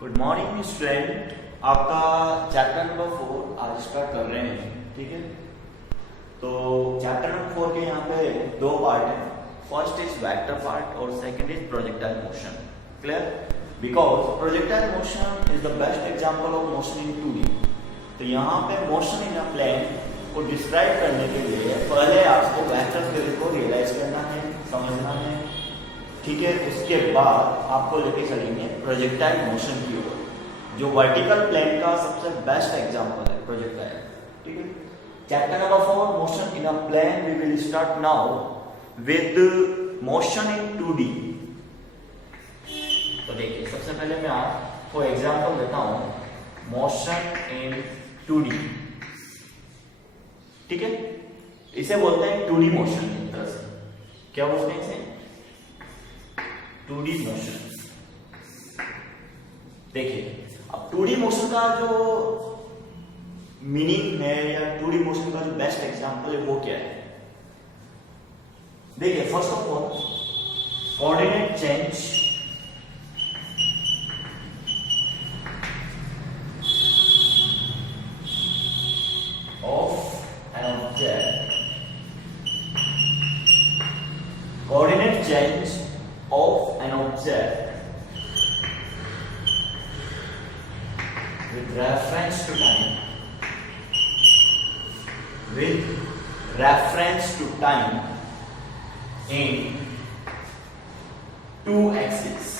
Good morning student. आपका chapter number 4 आज start कर रहे हैं, ठीक है। तो चैप्टर नंबर 4 के यहाँ पे दो पार्ट हैं। फर्स्ट इज वेक्टर पार्ट और second is projectile motion. Clear? Because projectile motion is the best example of motion in 2D। तो यहाँ पे मोशन इन अ प्लेन को डिस्क्राइब करने के लिए पहले आपको वेक्टर थ्योरी को रियलाइज करना है, समझना है, ठीक है। उसके बाद आपको लेके चलेंगे प्रोजेक्टाइल मोशन की ओर, जो वर्टिकल प्लेन का सबसे बेस्ट एग्जांपल है प्रोजेक्टाइल, ठीक है। Chapter number 4 motion in a plane we will start now with motion in 2D। तो देखिए, सबसे पहले मैं आपको एग्जांपल देता हूं मोशन इन 2D, ठीक है। इसे बोलते हैं 2D मोशन। एक तरह से क्या बोलते हैं इसे? 2D motion. देखिए, अब 2D मोशन का जो मीनिंग है या 2D मोशन का जो बेस्ट एग्जांपल है वो क्या है? देखिए, first of all coordinate change of an object, coordinate change of an object with reference to time in two axes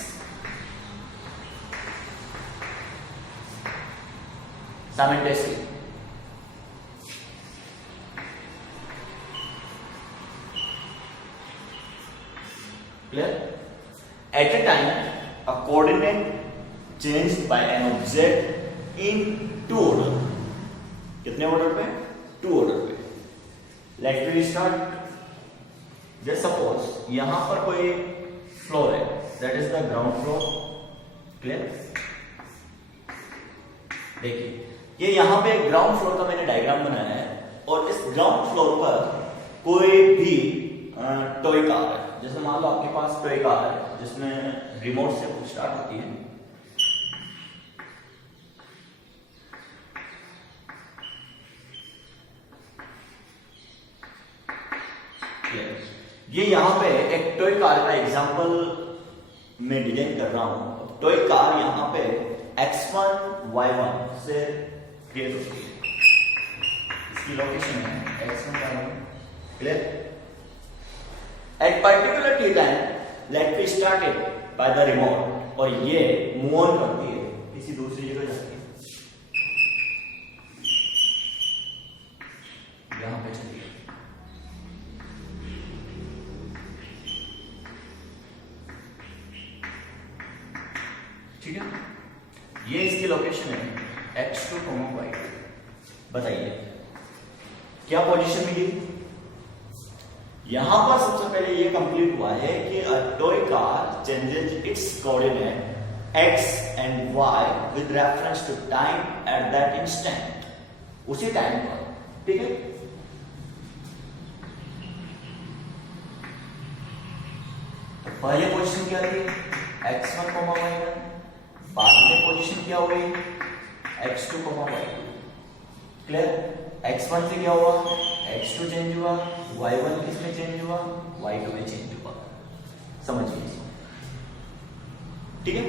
simultaneously. Clear? At a time, a coordinate changed by an object in two order. कितने order पे? To order पे। Let me start. Just suppose यहां पर कोई floor है, that is the ground floor. Clear? देखिए, ये यहां पे ग्राउंड फ्लोर का मैंने डायग्राम बनाया है और इस ग्राउंड फ्लोर पर कोई भी टॉय कार है। जैसे मान लो आपके पास टॉय कार है जिसमें रिमोट से स्टार्ट होती है। ये यहां पे एक टॉय कार का एग्जांपल मैं डिजाइन कर रहा हूं। टॉय कार यहां पे x1 y1 से क्रिएट होती है। इसकी लोकेशन है x1 y1। Clear? At particular time, let me start it by the remote और ये मूव ऑन करती है, किसी दूसरी जगह जाती है, यहां पे चलिए। ठीक है, ये इसकी लोकेशन है x2, y2। बताइए क्या पोजीशन मिली? यहां पर सबसे पहले ये कंप्लीट हुआ है कि a toy car changes its coordinate x and y with reference to time at that instant, उसी टाइम पर, ठीक है। तो पहले पोजीशन क्या थी? x1, y1। बाद में पोजीशन क्या हुई? x2, y2। क्लियर? x1 से क्या हुआ? x2 चेंज हुआ, y1 किसमें चेंज हुआ? y2 में चेंज हुआ। समझिए, ठीक है।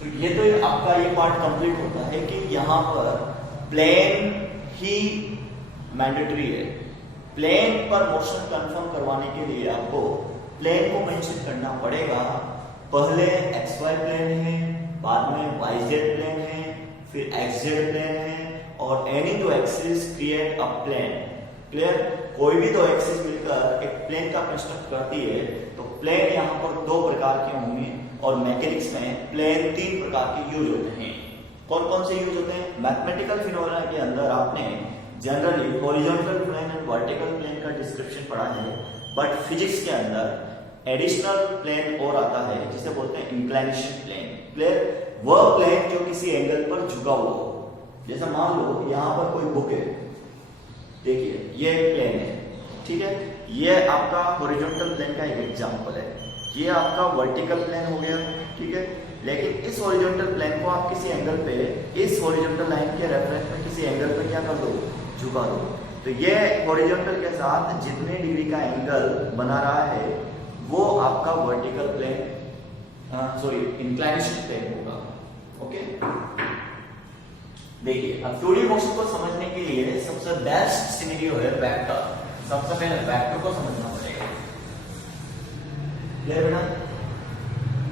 तो ये तो आपका ये पार्ट कंप्लीट होता है कि यहां पर प्लेन ही मैंडेटरी है। प्लेन पर मोशन कंफर्म करवाने के लिए आपको प्लेन को मेंशन करना पड़ेगा। पहले xy प्लेन है, बाद में yz प्लेन है, फिर xz प्लेन है और एनी दो axis create a plane. Clear? कोई भी दो एक्सिस मिलकर एक प्लेन का कंस्ट्रक्ट करती है। तो प्लेन यहाँ पर दो प्रकार के होंगे और मैकेनिक्स में प्लेन तीन प्रकार के यूज होते हैं। कौन कौन से यूज होते हैं? मैथमेटिकल फिनोमेना के अंदर आपने generally horizontal plane and vertical plane का डिस्क्रिप्शन पढ़ा है, बट फिजिक्स के अंदर एडिशनल प्लेन और आता है जिसे बोलते हैं इंक्लिनेशन प्लेन। क्लियर? वह प्लेन जो किसी एंगल पर झुका हुआ हो। जैसे मान लो यहां पर कोई बुक है, देखिए ये एक प्लेन है, ठीक है। ये आपका हॉरिजॉन्टल प्लेन का एक एग्जांपल है। ये आपका वर्टिकल प्लेन हो गया, ठीक है। लेकिन इस हॉरिजॉन्टल प्लेन को आप किसी एंगल पे इस हॉरिजॉन्टल लाइन के रेफरेंस में किसी एंगल पे क्या कर दो, झुका दो। तो ये हॉरिजॉन्टल के साथ जितने डिग्री का एंगल बना रहा है वो आपका vertical plane sorry inclination plane होगा। ओके, देखिए अब 2D मोशन को समझने के लिए सबसे बेस्ट सिनेरियो है वेक्टर। सबसे पहले वेक्टर को समझना पड़ेगा। क्लियर बेटा?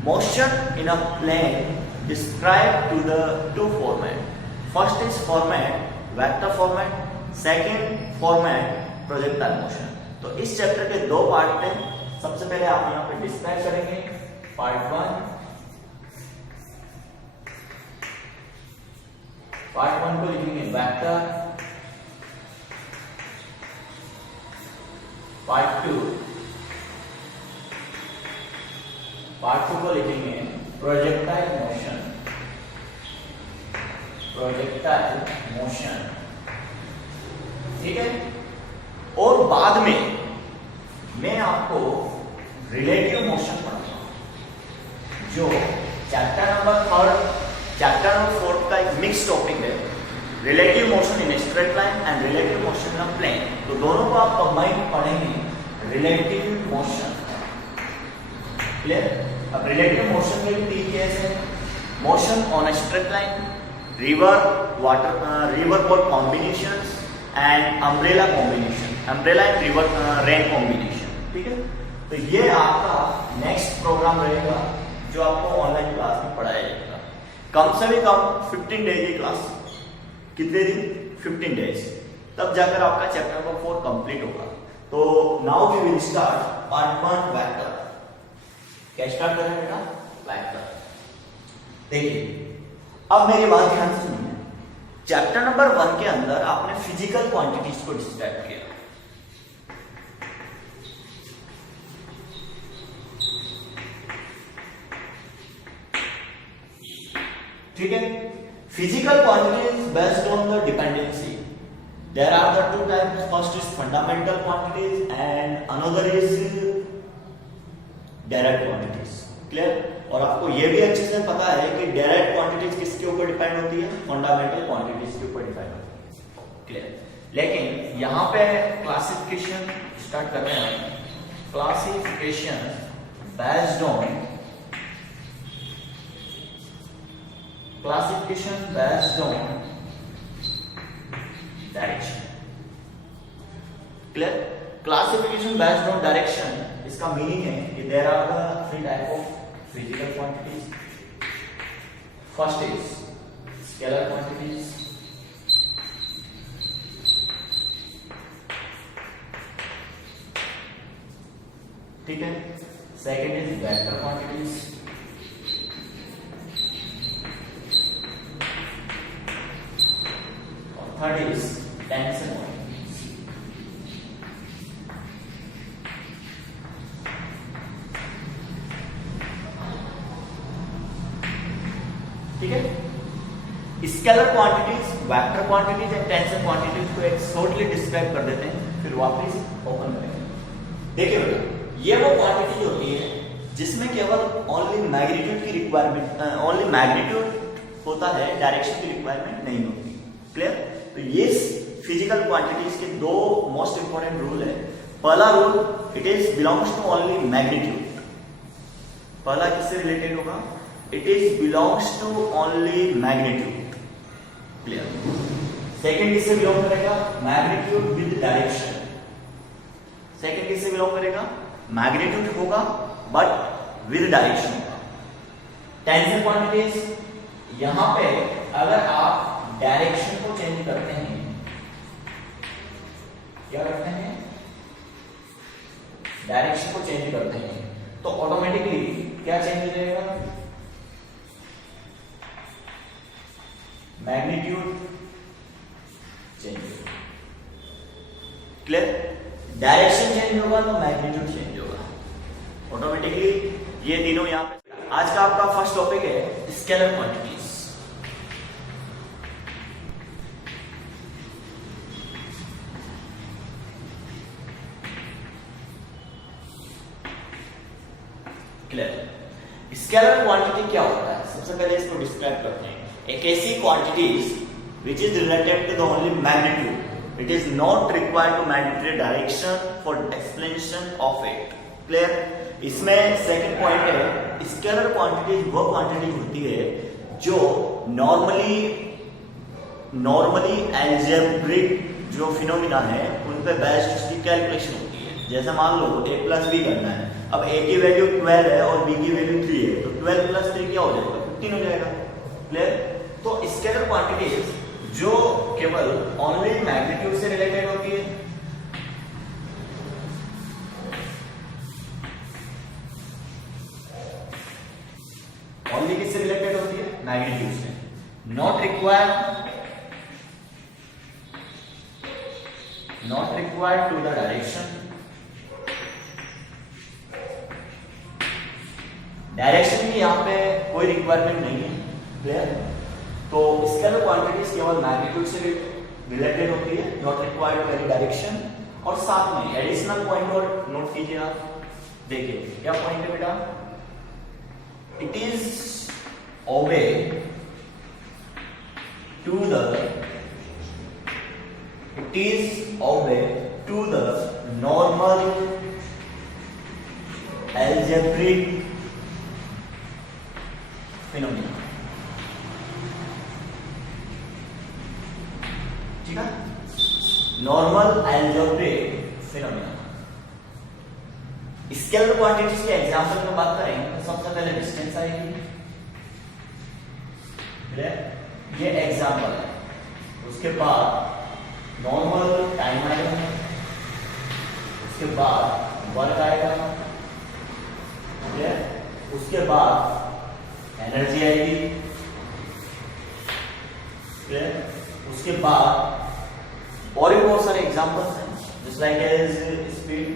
Motion in a plane describe to the two format. First is format vector format, second format projectile motion. तो इस चैप्टर के दो पार्ट हैं। सबसे पहले आप यहाँ पे डिस्क्राइब करेंगे पार्ट 1। पार्ट 1 को लिखेंगे वेक्टर, पार्ट 2 को लिखेंगे प्रोजेक्टाइल मोशन। प्रोजेक्टाइल मोशन, ठीक है। और बाद में मैं आपको रिलेटिव मोशन पढ़ाऊंगा, जो चैप्टर नंबर 3, चैप्टर नंबर 4 का एक मिक्स टॉपिक है। Relative motion in straight line and relative motion in plane. तो दोनों को आप कंबाइन पढ़ेंगे, रिलेटिव मोशन। क्लियर? अब रिलेटिव मोशन में भी 3 केस है। Motion on a straight line, river boat combinations and umbrella combination, umbrella and river rain combination. ठीक है, तो ये आपका नेक्स्ट प्रोग्राम रहेगा जो आपको ऑनलाइन क्लास में पढ़ाया जाएगा। कम से भी कम 15 डेज की क्लास। कितने दिन? 15 डेज। तब जाकर आपका चैप्टर नंबर 4 कंप्लीट होगा। तो now we will start part 1 vector. क्या स्टार्ट करें बेटा? वेक्टर। देखिए अब मेरी बात ध्यान से सुनिए। चैप्टर नंबर 1 के अंदर आपने फिजिकल क्वांटिटीज को डिस्क्राइब किया। ठीक है, physical quantities based on the dependency. There are the two types, first is fundamental quantities and another is direct quantities. Clear? और आपको यह भी अच्छे से पता है कि डायरेक्ट क्वांटिटीज किसके ऊपर डिपेंड होती है? फंडामेंटल क्वांटिटीज के ऊपर डिपेंड होती है। क्लियर? लेकिन यहां पे क्लासिफिकेशन स्टार्ट कर रहे हैं। Classification based on direction. Clear? Classification based on direction, इसका मीनिंग है कि there are the 3 type of physical quantities. First is scalar quantities, ठीक है। Second is vector quantities, और third is tensor quantities। ठीक है, scalar quantities, vector quantities and tensor quantities को एक शॉर्टली डिस्क्राइब कर देते हैं, फिर वापस ओपन करेंगे। देखिए बेटा, ये वो क्वांटिटी होती है जिसमें केवल ओनली मैग्नीट्यूड की रिक्वायरमेंट, ओनली मैग्नीट्यूड होता है, डायरेक्शन की रिक्वायरमेंट नहीं होती। क्लियर? तो ये फिजिकल क्वांटिटीज के दो मोस्ट इंपोर्टेंट रूल है। पहला rule, it is belongs to only magnitude. पहला किससे रिलेटेड होगा? It is belongs to only magnitude. Clear? Second किससे बिलोंग करेगा? Magnitude with direction. Second किससे बिलोंग करेगा? Magnitude होगा but with direction होगा। Tensor quantities, यहां पे अगर आप डायरेक्शन को चेंज करते हैं, क्या करते हैं? डायरेक्शन को चेंज करते हैं तो ऑटोमेटिकली क्या चेंज हो जाएगा? मैग्नीट्यूड चेंज होगा। क्लियर? डायरेक्शन चेंज होगा तो मैग्नीट्यूड चेंज होगा ऑटोमेटिकली। ये तीनों यहां पे। आज का आपका फर्स्ट टॉपिक है scalar quantities. Clear? Scalar quantity क्या होता है? सबसे पहले इसको डिस्क्राइब करते हैं। एक ऐसी quantities which is related to the only magnitude, it is not required to mandatory direction for explanation of it. Clear? इसमें सेकंड पॉइंट है, स्केलर क्वांटिटीज वो क्वांटिटीज होती है जो नॉर्मली अलजेब्रिक जो फिनोमिना है उन पे बेस्ड उसकी कैलकुलेशन होती है। जैसे मान लो a प्लस बी करना है, अब a की वैल्यू 12 है और b की वैल्यू 3 है, तो 12 प्लस 3 क्या हो जाएगा? 15 हो जाएगा। क्लियर? तो स्केलर क्वांटिटीज जो केवल ओनली मैग्नीट्यूड से रिलेटेड होती है, ओनली किससे रिलेटेड होती है? मैग्नीट्यूड से। Not required to the direction, direction की यहां पे कोई रिक्वायरमेंट नहीं है। क्लियर? तो स्केलर क्वांटिटीज केवल मैग्नीट्यूड से रिलेटेड होती है, not required to any direction. और साथ में एडिशनल पॉइंट और नोट कीजिए आप, देखिए क्या पॉइंट है बेटा? It is obey to the normal algebraic phenomena. ठीक है? Normal algebraic phenomena. Scalar quantities के एग्जांपल में बात करें तो सबसे पहले डिस्टेंस आएगी। ये एग्जांपल है। उसके बाद नॉर्मल टाइम आएगा, उसके बाद वर्क आएगा, उसके बाद एनर्जी आएगी, उसके बाद और भी बहुत सारे एग्जांपल्स हैं, just like as speed.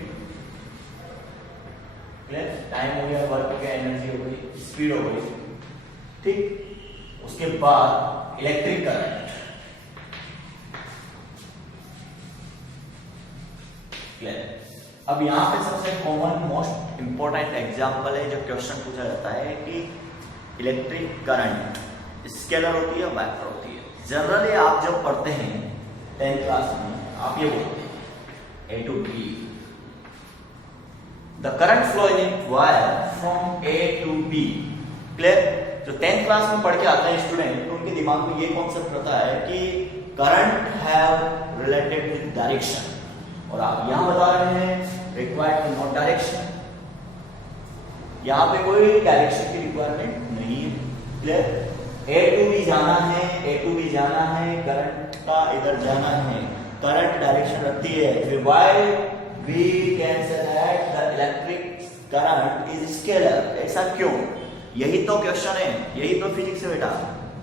Time हो गया, वर्क हो गया, एनर्जी हो गई, स्पीड हो गई। ठीक? उसके बाद इलेक्ट्रिक करंट। अब यहां पे सबसे कॉमन मोस्ट इंपॉर्टेंट एग्जांपल है जो क्वेश्चन पूछा जाता है कि इलेक्ट्रिक करंट स्केलर होती है, वेक्टर होती है। जनरली आप जब पढ़ते हैं 10th क्लास में, आप ये बोलते हैं A to B, the current flow in wire from A to B। Clear? जो 10th क्लास में पढ़ के आते हैं स्टूडेंट, तो उनके दिमाग में ये कॉन्सेप्ट रहता है कि current have related with direction, और आप यहां बता रहे हैं रिक्वायर्ड टू नॉट डायरेक्शन। यहां पे कोई डायरेक्शन की रिक्वायरमेंट नहीं है। क्लियर? A to B जाना है, A to B जाना है, करंट का इधर जाना है, करंट डायरेक्शन रखती है। फिर why we can say that the electric current is scalar? ऐसा क्यों? यही तो क्वेश्चन है, यही तो फिजिक्स है बेटा,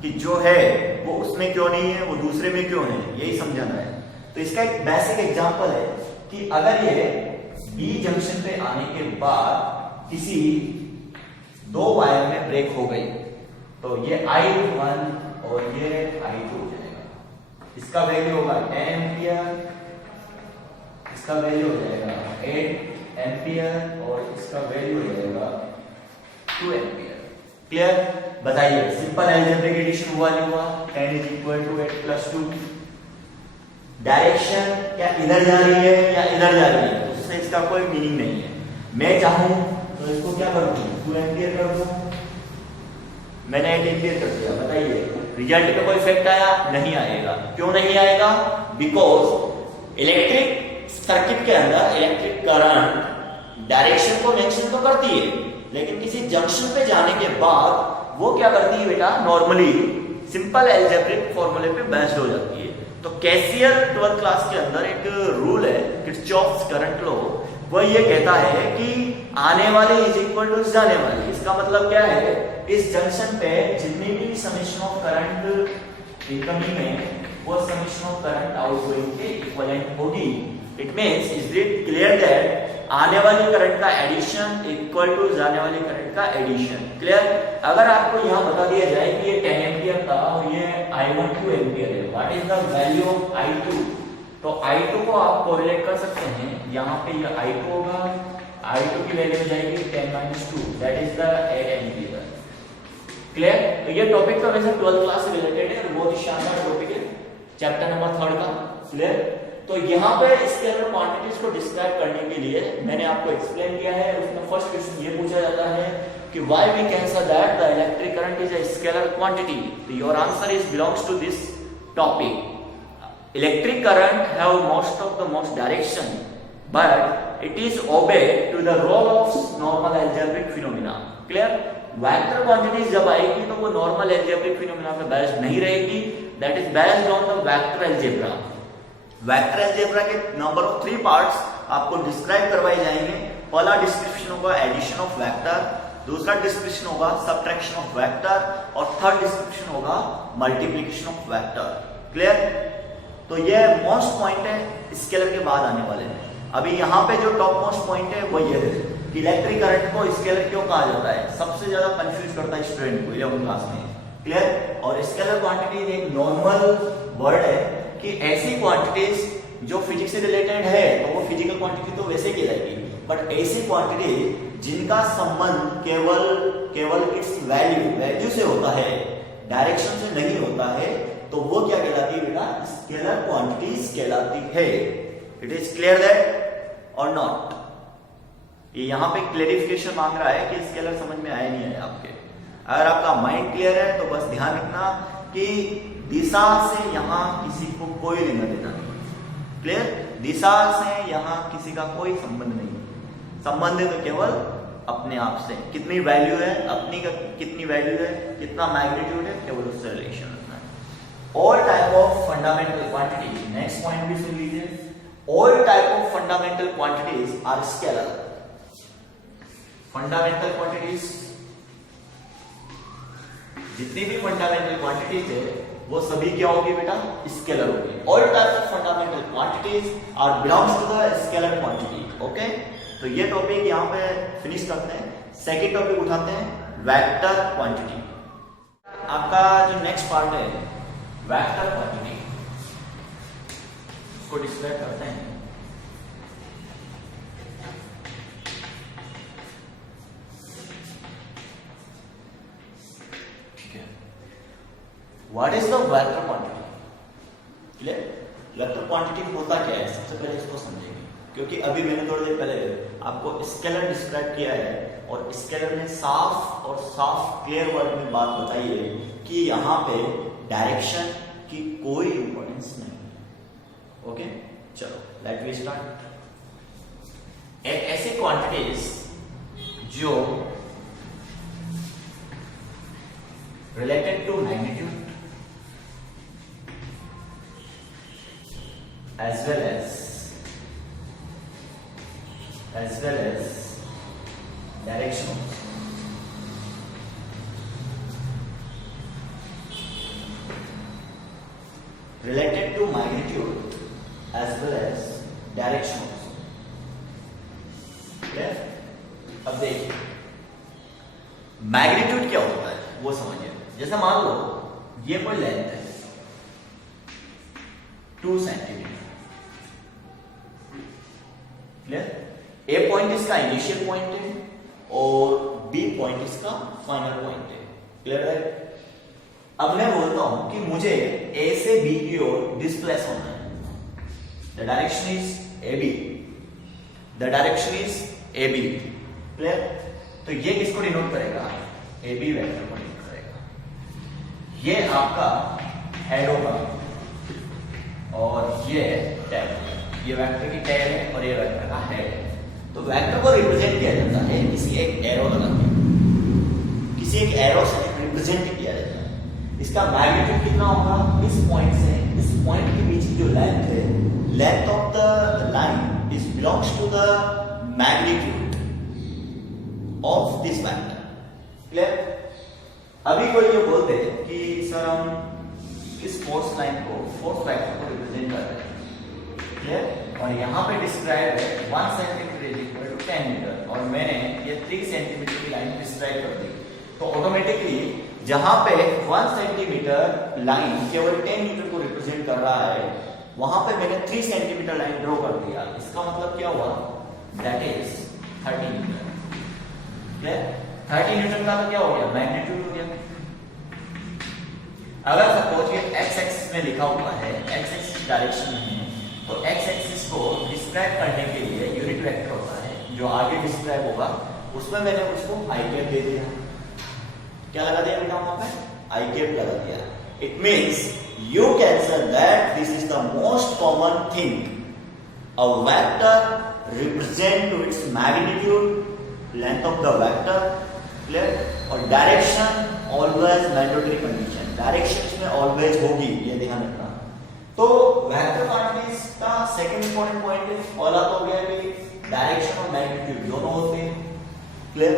कि जो है वो उसमें क्यों नहीं है, वो दूसरे में क्यों है, यही समझाना है। तो इसका एक बेसिक एग्जांपल है कि अगर ये बी जंक्शन पे आने के बाद किसी दो वायर में ब्रेक हो गई, तो ये I1 और ये I2 हो जाएगा। इसका वैल्यू होगा 10 एम्पियर, इसका वैल्यू हो जाएगा 8 एम्पियर और इसका वैल्यू हो जाएगा 2 एम्पियर। क्लियर? बताइए, सिंपल अलजेब्रिक एडिशन हुआ नहीं हुआ? 10 = 8 + 2। डायरेक्शन क्या इधर जा रही है या इधर जा रही है, उससे इसका कोई मीनिंग नहीं है। मैं चाहूं तो इसको क्या कर दूं? 2 एम्पियर कर दूं। मैंने 8 एम्पियर कर दिया। बताइए, रिजल्ट में कोई इफेक्ट आया? नहीं आएगा। क्यों नहीं आएगा? बिकॉज इलेक्ट्रिक सर्किट के अंदर इलेक्ट्रिक करंट डायरेक्शन को मेंशन तो करती है, लेकिन किसी जंक्शन पे जाने के बाद वो क्या करती है बेटा? नॉर्मली सिंपल अलजेब्रिक फॉर्मूले पे बेस्ड हो जाती है। तो कैसियर 12th क्लास के अंदर एक रूल है, किरचॉफ्स करंट लॉ, वो ये कहता है कि आने वाले इज इक्वल टू जाने वाले। इसका मतलब क्या है? इस जंक्शन पे जितनी भी समेशन ऑफ करंट इनकमिंग है वो समेशन ऑफ करंट आउटगोइंग के इक्विवेलेंट होगी। It means is it clear that आने वाली करंट का एडिशन इक्वल टू जाने वाली करंट का एडिशन। क्लियर? अगर आपको यहाँ बता दिया जाए कि ये 10 एम्पियर था और ये I1 2 एम्पियर है, what is the value of I2? तो I2 को आप कोरिलेट कर सकते हैं। यहाँ पे ये I2 होगा, I2 की वैल्यू हो जाएगी 10 - 2, that is the 8 ampere. Clear? तो ये टॉपिक तो वैसे 12th क्लास से रिलेटेड है और बहुत ही शानदार टॉपिक है, चैप्टर नंबर 3 का। क्लियर? तो यहाँ पे स्केलर क्वांटिटीज को डिस्क्राइब करने के लिए मैंने आपको एक्सप्लेन किया है। उसमें फर्स्ट क्वेश्चन ये पूछा जाता है कि why we can say that the electric current is a scalar quantity. तो your answer is belongs to this topic. Electric current have most direction but it is obey to the role of normal algebraic phenomena. Clear? Vector quantities जब आएगी तो वो normal algebraic phenomena पे based नहीं रहेगी, that is based on the vector algebra. Vector algebra के number of 3 parts आपको describe करवाए जाएंगे। पहला डिस्क्रिप्शन होगा एडिशन ऑफ वेक्टर, दूसरा डिस्क्रिप्शन होगा सब्ट्रैक्शन ऑफ वेक्टर और थर्ड डिस्क्रिप्शन होगा मल्टीप्लिकेशन ऑफ वेक्टर। क्लियर? तो ये मोस्ट पॉइंट है स्केलर के बाद आने वाले हैं। अभी यहाँ पे जो टॉप मोस्ट पॉइंट है वो ये है कि इलेक्ट्रिक करंट को स्केलर क्यों कहा जाता है, सबसे ज्यादा कंफ्यूज करता है स्टूडेंट को 11th क्लास में। क्लियर? और स्केलर क्वांटिटीज एक नॉर्मल वर्ड है कि ऐसी क्वांटिटीज जो फिजिक्स से रिलेटेड है तो वो फिजिकल क्वांटिटी तो वैसे कहलाएगी, बट ऐसी क्वांटिटी जिनका संबंध केवल इट्स वैल्यू से होता है, डायरेक्शन से नहीं होता है, तो वो क्या कहलाती है बेटा? स्केलर क्वांटिटीज कहलाती है। इट इज क्लियर दैट और नॉट? ये यहां पे क्लेरिफिकेशन मांग रहा है कि स्केलर समझ में आया नहीं है आपके। अगर आपका माइंड क्लियर है तो बस ध्यान रखना कि दिशा से यहां किसी को कोई लेना देना नहीं। क्लियर? दिशा से यहां किसी का कोई संबंध नहीं, संबंध है तो केवल अपने आप से। कितनी वैल्यू है अपनी का, कितनी वैल्यू है, कितना मैग्नीट्यूड है, केवल उससे रिलेशन रखना है। All type of fundamental quantity, next point भी सुन लीजिए। All type of fundamental quantities are scalar. Fundamental quantities, जितनी भी fundamental quantities है वो सभी क्या होगी बेटा? स्केलर होगी। All type of fundamental quantities are belongs to the scalar quantity. Okay? तो ये टॉपिक यहाँ पे फिनिश करते हैं। सेकेंड टॉपिक उठाते हैं वेक्टर क्वांटिटी। आपका जो नेक्स्ट पार्ट है वेक्टर क्वांटिटी को डिस्क्राइब करते हैं। ठीक है, what is the vector quantity? Clear? Vector quantity होता क्या है, सबसे पहले इसको समझेंगे, क्योंकि अभी मैंने थोड़ी देर पहले आपको स्केलर डिस्क्राइब किया है और स्केलर में साफ क्लियर वर्ड में बात बताई है कि यहां पे डायरेक्शन की कोई इंपॉर्टेंस नहीं। ओके, चलो लेट वी स्टार्ट। एक ऐसी क्वांटिटीज जो related to magnitude as well as direction, related to magnitude as well as direction also. Clear? अब देखिए मैग्नीट्यूड क्या होता है वो समझिए। जैसे मान लो ये कोई लेंथ है 2 सेंटीमीटर। क्लियर? ए पॉइंट इसका इनिशियल पॉइंट है और बी पॉइंट इसका फाइनल पॉइंट है। क्लियर है? अब मैं बोलता हूं कि मुझे ए से बी की ओर डिस्प्लेस होना है। The direction is A B, the direction is A B. Clear? तो ये किसको डिनोट करेगा? ए बी वेक्टर को डिनोट करेगा। ये आपका हेड होगा और ये टेल होगा। ये वेक्टर की टेल है और ये वेक्टर का हेड है। तो वेक्टर को रिप्रेजेंट किया जाता है किसी एक एरो लगा के, किसी एक एरो से रिप्रेजेंट किया जाता है। इसका मैग्नीट्यूड कितना होगा? इस पॉइंट से इस पॉइंट के बीच की जो लेंथ है, length of the line is belongs to the magnitude of this vector. Clear? अभी कोई ये बोलते हैं कि सर हम इस फोर्स लाइन को, फोर्स वेक्टर को रिप्रेजेंट कर रहे हैं। क्लियर? और यहाँ पे डिस्क्राइब है 1 centimetre is equal to 10 metre और मैंने ये 3 सेंटीमीटर की लाइन डिस्क्राइब कर दी। तो ऑटोमेटिकली जहां पे 1 सेंटीमीटर लाइन केवल 10 मीटर को रिप्रेजेंट कर रहा है, वहां पे मैंने 3 सेंटीमीटर लाइन ड्रॉ कर दिया। इसका मतलब क्या हुआ? That is 30 metre. Clear? 30 newton का तो क्या हो गया? मैग्नीट्यूड हो गया। अगर सपोज ये एक्स एक्सिस में लिखा हुआ है, एक्स एक्सिस डायरेक्शन में है, तो एक्स एक्सिस को डिस्क्राइब करने के लिए यूनिट वेक्टर होता है जो आगे डिस्क्राइब होगा, उसमें मैंने उसको आई कैप दे दिया। क्या लगा दिया बेटा वहां पे? आई कैप लगा दिया। It means you can say that this is the most common thing, a vector represent to its magnitude, length of the vector, clear? और direction always mandatory condition, direction इसमें always होगी, ये ध्यान रखना। तो वेक्टर क्वांटिटीज का second important point है, पहला तो हो गया कि डायरेक्शन और मैग्नीट्यूड दोनों होते हैं, क्लियर?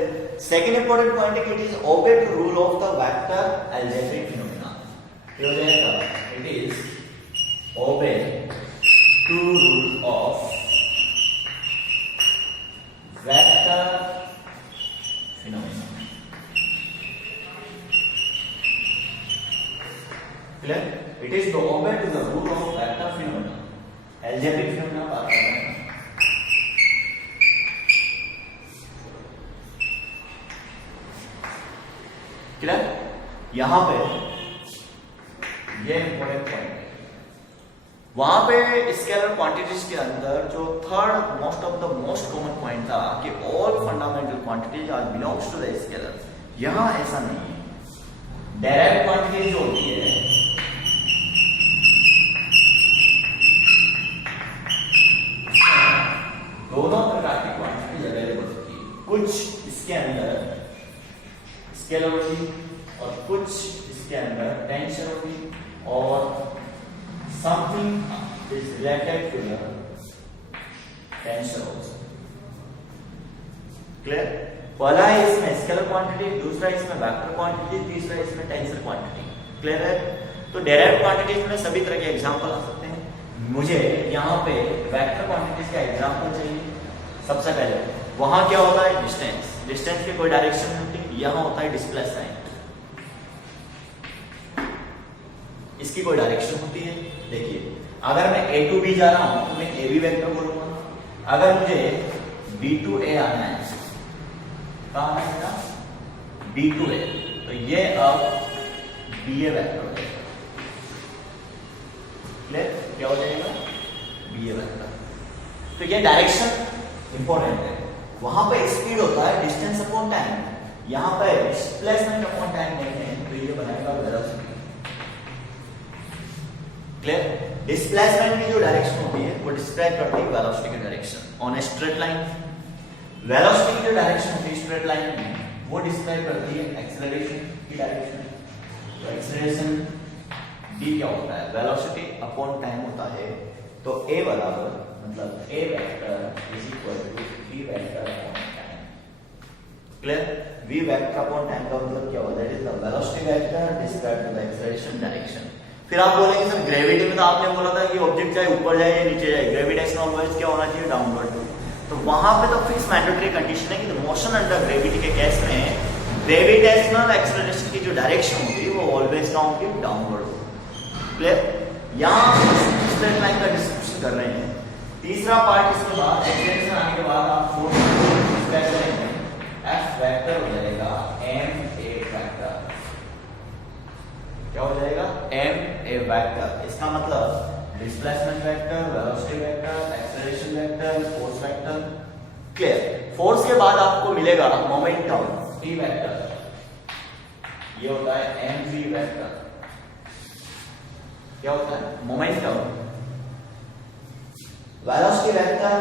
सेकंड इंपॉर्टेंट पॉइंट है कि it is obey to rule of the vector algebraic phenomena. ये हो जाएगा it is obey to rule of vector phenomena, clear? It is to obey to the rule of vector phenomena, algebraic phenomena बात कर रहे हैं, clear? यहाँ पे ये इंपॉर्टेंट पॉइंट है, वहां पे स्केलर क्वांटिटीज के अंदर जो third most of the most common point था कि all fundamental quantities are belongs to the scalar. यहां ऐसा नहीं है। डायरेक्ट क्वांटिटीज जो होती है दोनों प्रकार की क्वांटिटीज अवेलेबल होती है, कुछ इसके अंदर स्केलर होती और कुछ इसके अंदर टेंसर होती और something is related to the tensor also, clear? पहला है इसमें स्केलर क्वांटिटी, दूसरा इसमें वेक्टर क्वांटिटी, तीसरा इसमें टेंसर क्वांटिटी, क्लियर है? तो डायरेक्ट क्वांटिटीज में सभी तरह के एग्जांपल आ सकते हैं। मुझे यहाँ पे वेक्टर क्वांटिटीज का एग्जांपल चाहिए। सबसे पहले वहां क्या होता है? डिस्टेंस, डिस्टेंस की कोई डायरेक्शन नहीं होती, यहाँ होता है डिस्प्लेसमेंट, इसकी कोई डायरेक्शन होती है। देखिए अगर मैं A to B जा रहा हूं तो मैं AB वेक्टर बोलूंगा, अगर मुझे B to A आना है, कहां आना है? B to A, तो ये अब BA वेक्टर हो जाएगा, क्लियर? क्या हो जाएगा? BA vector. तो ये डायरेक्शन इंपॉर्टेंट है। वहां पे स्पीड होता है डिस्टेंस अपॉन टाइम, यहां पे डिस्प्लेसमेंट अपॉन टाइम नहीं है, तो ये बनाएगा वेलोसिटी, क्लियर? डिस्प्लेसमेंट की जो डायरेक्शन होती है वो डिस्क्राइब करती है वेलोसिटी की direction on a straight line. Velocity की जो डायरेक्शन होती है स्ट्रेट लाइन में वो डिस्क्राइब करती है एक्सेलरेशन की डायरेक्शन। तो एक्सेलरेशन d क्या होता है? वेलोसिटी अपॉन टाइम होता है। तो a बराबर मतलब a vector is equal to v vector upon time, clear? v vector upon time का मतलब क्या होता है? That is the velocity vector describe to the acceleration direction. फिर आप बोलेंगे सर ग्रेविटी में तो आपने बोला था कि ऑब्जेक्ट चाहे ऊपर जाए या नीचे जाए, ग्रेविटेशन ऑलवेज क्या होना चाहिए? डाउनवर्ड। तो वहां पे तो फिक्स मैंडेटरी कंडीशन है कि मोशन अंडर ग्रेविटी के केस में ग्रेविटेशनल एक्सेलरेशन की जो डायरेक्शन होगी वो ऑलवेज क्या होगी? Downward, clear? यहाँ स्ट्रेट लाइन का डिस्क्रिप्शन कर रहे हैं। तीसरा पार्ट इसके बाद एक्सेलरेशन आने के बाद आप फोर्स डिस्क्राइब करेंगे, F वेक्टर हो जाएगा m a वेक्टर, क्या हो जाएगा? m a vector. इसका मतलब displacement vector, velocity vector, acceleration vector, force vector, clear? Force के बाद आपको मिलेगा मोमेंटम t वेक्टर, ये होता है mv वेक्टर। क्या होता है? Momentum. Velocity vector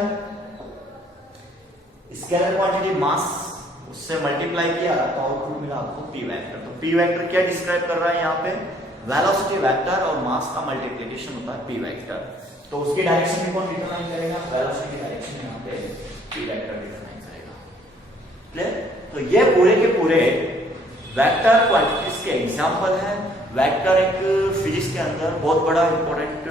scalar quantity mass उससे मल्टीप्लाई किया तो आउटपुट मिला आपको p वेक्टर। तो p वेक्टर क्या डिस्क्राइब कर रहा है यहाँ पे? वेलोसिटी वेक्टर और मास का मल्टीप्लिकेशन होता है p वेक्टर। तो उसकी डायरेक्शन भी कौन डिटरमाइन करेगा? वेलोसिटी की डायरेक्शन यहाँ पे p वेक्टर डिटरमाइन करेगा, क्लियर? तो ये पूरे के पूरे वेक्टर क्वांटिटीज के एग्जांपल है। वेक्टर एक फिजिक्स के अंदर बहुत बड़ा इंपॉर्टेंट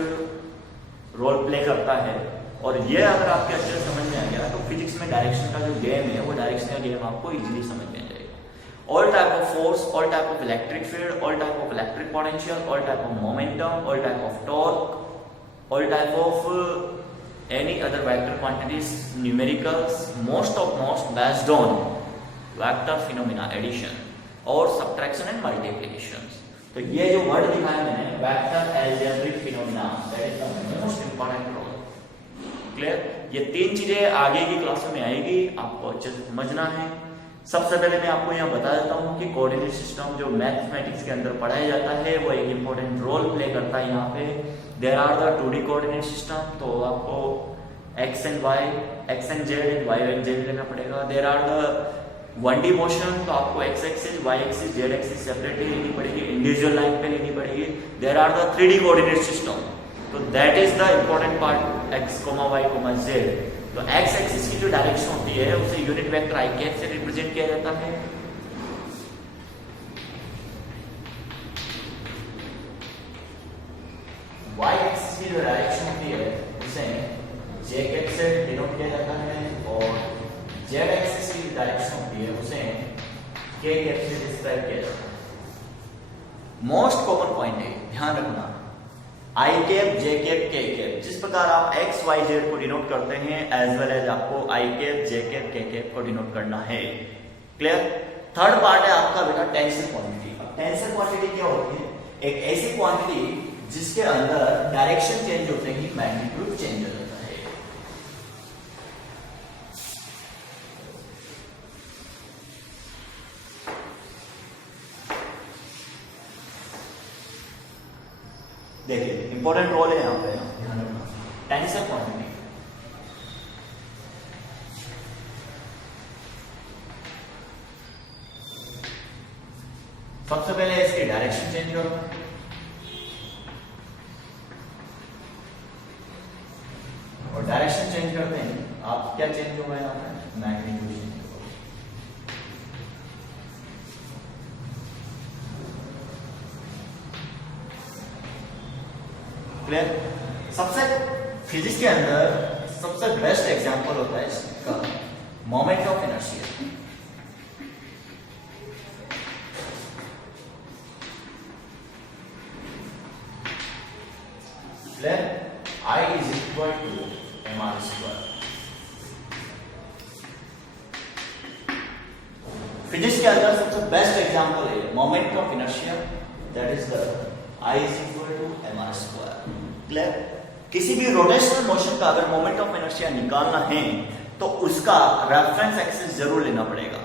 रोल प्ले करता है, और ये अगर आपके अच्छे से समझ में आ गया तो फिजिक्स में डायरेक्शन का जो गेम है वो डायरेक्शन का गेम आपको इजीली समझ में आ जाएगा। All type of force, all type of electric field, all type of electric potential, all type of momentum, all type of torque, all type of any other vector quantities, numericals, most based on vector phenomena, addition or subtraction and multiplications। तो ये जो word दिखाया मैंने, vector algebraic phenomena, that is the most important role. Clear? ये तीन चीजें आगे की क्लासों में आएगी, आपको अच्छे से समझना है। सबसे पहले मैं आपको यहाँ बता देता हूँ कि कोऑर्डिनेट सिस्टम जो मैथमेटिक्स के अंदर पढ़ाया जाता है वो एक इंपॉर्टेंट रोल प्ले करता है यहाँ पे। There are the 2D coordinate system, तो आपको x and y, x and z and y and z लेना पड़ेगा। There are the 1D motion, तो आपको x axis, y axis, z axis separately लेनी पड़ेगी, इंडिविजुअल लाइन पे लेनी पड़ेगी। There are the 3D coordinate system, तो that is the important part, x, y, z। तो x एक्सिस की जो डायरेक्शन होती है उसे यूनिट वेक्टर i कैप से रिप्रेजेंट किया जाता है। y एक्सिस की जो डायरेक्शन होती है उसे j कैप से डिनोट किया जाता है, और z एक्सिस की डायरेक्शन होती है उसे k कैप से डिस्क्राइब किया जाता है। मोस्ट कॉमन पॉइंट है, ध्यान रखना, i cap, j cap, k cap, जिस प्रकार आप x, y, z को डिनोट करते हैं एज वेल एज आपको i cap, j cap, k cap को डिनोट करना है। क्लियर? थर्ड पार्ट है आपका बेटा टेंसर क्वांटिटी। अब टेंसर क्वांटिटी क्या होती है? एक ऐसी क्वांटिटी जिसके अंदर डायरेक्शन चेंज होते ही मैग्नीट्यूड चेंज हो जाता है। देखिए इंपॉर्टेंट रोल है यहाँ पे, ध्यान रखना, टेंसर क्वांटिटी। सबसे पहले इसकी डायरेक्शन चेंज करो, और डायरेक्शन चेंज करते हैं आप, क्या चेंज होगा यहाँ पे? मैग्नीट्यूड चेंज होगा। क्लियर? सबसे फिजिक्स के अंदर सबसे बेस्ट एग्जांपल होता है इसका moment of inertia. Clear? I is equal to mr square। Physics के अंदर सबसे बेस्ट एग्जांपल है moment of inertia, that is the I is equal to mr square। Clear? किसी भी रोटेशनल मोशन का अगर मोमेंट ऑफ इनर्शिया निकालना है तो उसका रेफरेंस एक्सिस जरूर लेना पड़ेगा।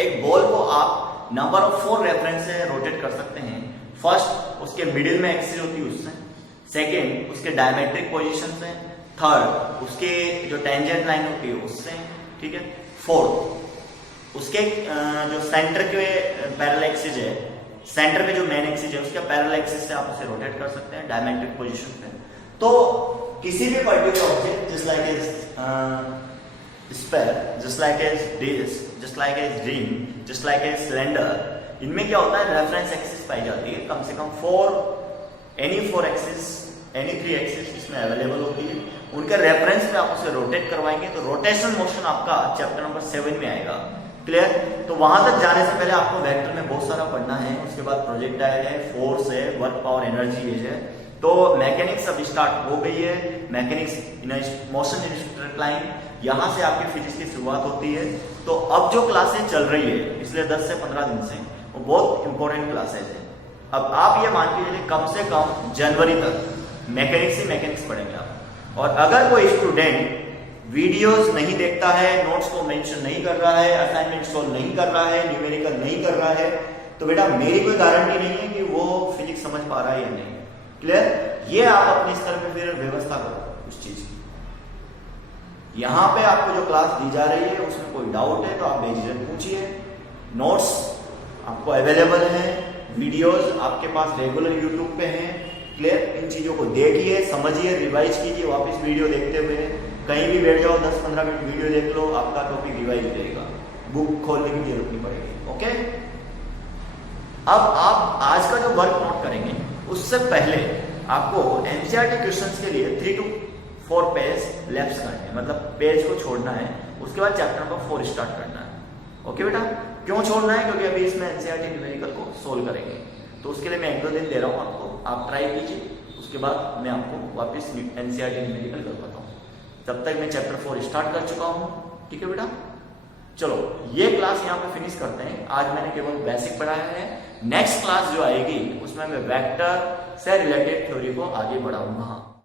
एक बॉल को आप नंबर ऑफ 4 रेफरेंस से रोटेट कर सकते हैं। फर्स्ट, उसके मिडिल में एक्सिस होती है उससे, सेकेंड उसके डायमेट्रिक पोजीशन से, थर्ड उसके जो टेंजेंट लाइन होती है उससे, ठीक है, फोर्थ उसके जो सेंटर के पैरेलल एक्सिस है, सेंटर पे जो मेन एक्सिस है उसके पैरेलल एक्सिस से आप उसे रोटेट कर सकते हैं डायमेट्रिक पोजीशन पे। तो किसी भी particular object just like as sphere, just like as disc, just like as ring, just like as cylinder, इनमें क्या होता है? रेफरेंस एक्सिस पाई जाती है, कम से कम 4 एक्सिस, एनी 3 एक्सिस इसमें अवेलेबल होती है। उनके रेफरेंस में आप उसे रोटेट करवाएंगे तो रोटेशनल मोशन आपका चैप्टर नंबर 7 में आएगा। क्लियर? तो वहां तक जाने से पहले आपको वेक्टर में बहुत सारा पढ़ना है, उसके बाद प्रोजेक्टाइल है, फोर्स है, वर्क पावर एनर्जी है। तो मैकेनिक्स अब स्टार्ट हो गई है, mechanics in motion in straight line, यहां से आपकी फिजिक्स की शुरुआत होती है। तो अब जो क्लासेस चल रही है पिछले 10 से 15 दिन से, वो बहुत इंपॉर्टेंट क्लासेस है। अब आप ये मान के चलिए कम से कम जनवरी तक मैकेनिक्स ही मैकेनिक्स पढ़ेंगे आप। और अगर कोई स्टूडेंट वीडियोस नहीं देखता है, नोट्स को मेंशन नहीं कर रहा है, असाइनमेंट सॉल्व नहीं कर रहा है, न्यूमेरिकल नहीं कर रहा है, तो बेटा मेरी कोई गारंटी नहीं है कि वो फिजिक्स समझ पा रहा है या नहीं। क्लियर? ये आप अपने स्तर पे फिर व्यवस्था करो उस चीज की। यहाँ पे आपको जो क्लास दी जा रही है उसमें कोई डाउट है तो आप बेझिझक पूछिए, नोट्स आपको अवेलेबल है, वीडियोस आपके पास रेगुलर यूट्यूब पे हैं। क्लियर? इन चीजों को देखिए, समझिए, रिवाइज कीजिए, वापस वीडियो देखते हुए कहीं भी बैठ जाओ, 10-15 मिनट वीडियो देख लो, आपका टॉपिक रिवाइज रहेगा, बुक खोलने की जरूरत नहीं पड़ेगी। ओके? अब आप आज का जो वर्क नोट करेंगे उससे पहले आपको एनसीईआरटी क्वेश्चंस के लिए 3 to 4 पेज लेफ्ट करने हैं, मतलब पेज को छोड़ना है, उसके बाद चैप्टर नंबर 4 स्टार्ट करना है। ओके बेटा? क्यों छोड़ना है? क्योंकि अभी इसमें एनसीईआरटी न्यूमेरिकल को सोल्व करेंगे, तो उसके लिए मैं 1-2 दिन दे रहा हूँ आपको, आप ट्राई कीजिए, उसके बाद मैं आपको वापस एनसीईआरटी न्यूमेरिकल करवाता हूँ। तब तक मैं चैप्टर 4 स्टार्ट कर चुका हूँ। ठीक है बेटा? चलो ये क्लास यहाँ पे फिनिश करते हैं। आज मैंने केवल बेसिक पढ़ाया है, नेक्स्ट क्लास जो आएगी उसमें मैं वेक्टर से रिलेटेड थ्योरी को आगे बढ़ाऊंगा।